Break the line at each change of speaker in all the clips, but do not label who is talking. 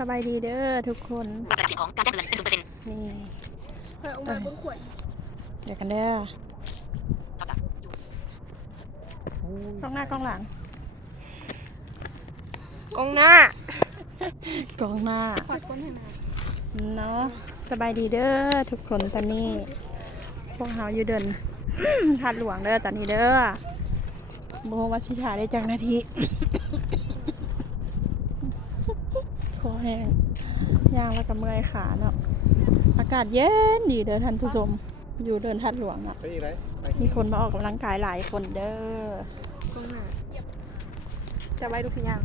สบายดีเด้อทุกคน
ปรับระดับเสียงของการแจ้งเตือนเป็นศูนย์เปอร์เซ็นต์
นี่
เฮ้ยเอามาเบิ้งขวด
เดี๋ยวกันเด้อ
จับจับอยู่
กล้องหน้ากล้องหลัง
กองหน้าก
ล้องหน้า
ขวดก้นให้มา
เนาะสบายดีเด้อทุกคนตอนนี้ พวกเฮาอยู่เดินทัดหลวงเด้อตอนนี้เด้อโมมาชิถ่ายได้จังนาทีคอ แห้งย่างแล้วก็เมื่อยขาเนาะอากาศเย็นดีเด้อท่านผู้ชมอยู่เดินทัดหลวงเนาะ
ไปอีกไรไป
มีคนมาออกกำลังกายหลายคนเด้อก
องหน้าจะไว้ดูขี้ยาง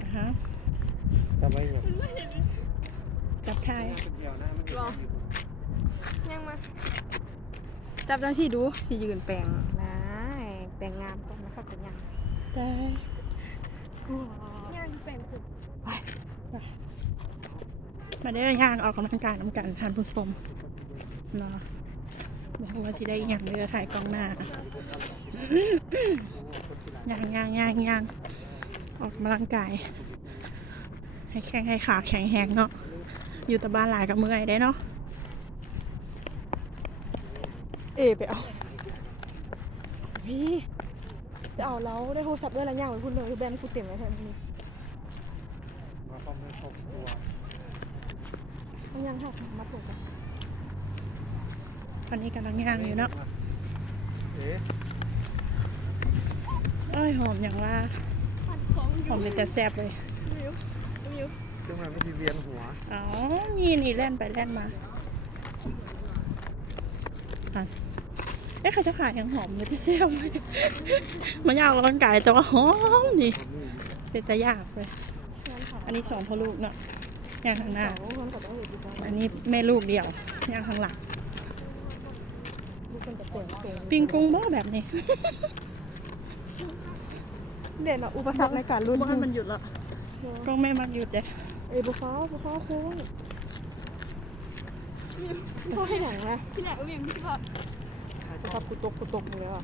อ่าฮะ
จะไปอยู่
จับทาย
เดียวนะมัน
รอย่างมา
จับหน้าที่ดู
ที่ยืนแปลงนะแปลงงามก่อนนะครับเป็นยาง
ได้
ย่างแปลงคือ
มาได้ย่างออกกำลังกายน้ำกันทานผู้ชมเนาะบอกว่าสิได้อย่างเรือถ่ายกล้องหน้าย่างย่างย่างย่างออกกำลังกาย ให้แข็งให้ขาแข็งแหงเนาะอยู่แต่บ้านหลายกับเมื่อยได้เนาะ
เอไปเอาพี่จะเอาแล้วได้โทรศัพท์ด้วยแล้วย่างไว้คุณเลยแบนคุณเต็มแล้วแทนนี่า
ต้องให้ครอบครัว
ต้องย่างหักมัดหัวกัน
ตอนนี้กำลังย่างอยู่เนาะ
เอ๊ะ
เอ้ยหอมอย่างว่าหอมเป็นแต่แซ่บเลย
ซึ่งมันไม่ทีเวียนหัว
อ๋อ มีนี่แล่นไปแล่นมาอะเอ๊ะเขาจะขายยังหอมเลยพี่เซลไหมมันยากออกกำลังกายแต่ว่าหอมดีเป็นแต่ยากเลย อันนี้สองพ่อลูกเนาะ ย่างข้างหน้า
สองคนกับต้องอยู่ดีกัน
อันนี้แม่ลูกเดียว ย่างข้างหลัง
ลูกเป็นแต่เสียงเสียง
ปิงกุ้งบ่แบบนี้
เด่นอะอุปสรรคในการรุ่น
บ่ให้มันหยุดละกล้องแม่มักหยุดเด้
เอ้ยบุฟ้าบุฟ้าโค้งเขาให้หนังนะ
พี่แหลกก็ยังพี่พ่อ
บุฟ้ากูตกกูตกหมดแล้วอะ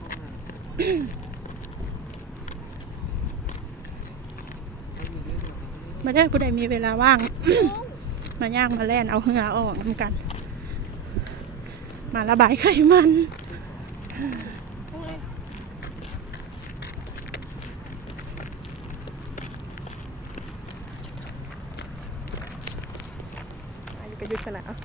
มาได้ผู้ใดมีเวลาว่าง มาย่างมาแล่นเอาเหงื่อออกกัน มาระบายไขมัน
อายุก็ยุดขนาดอะ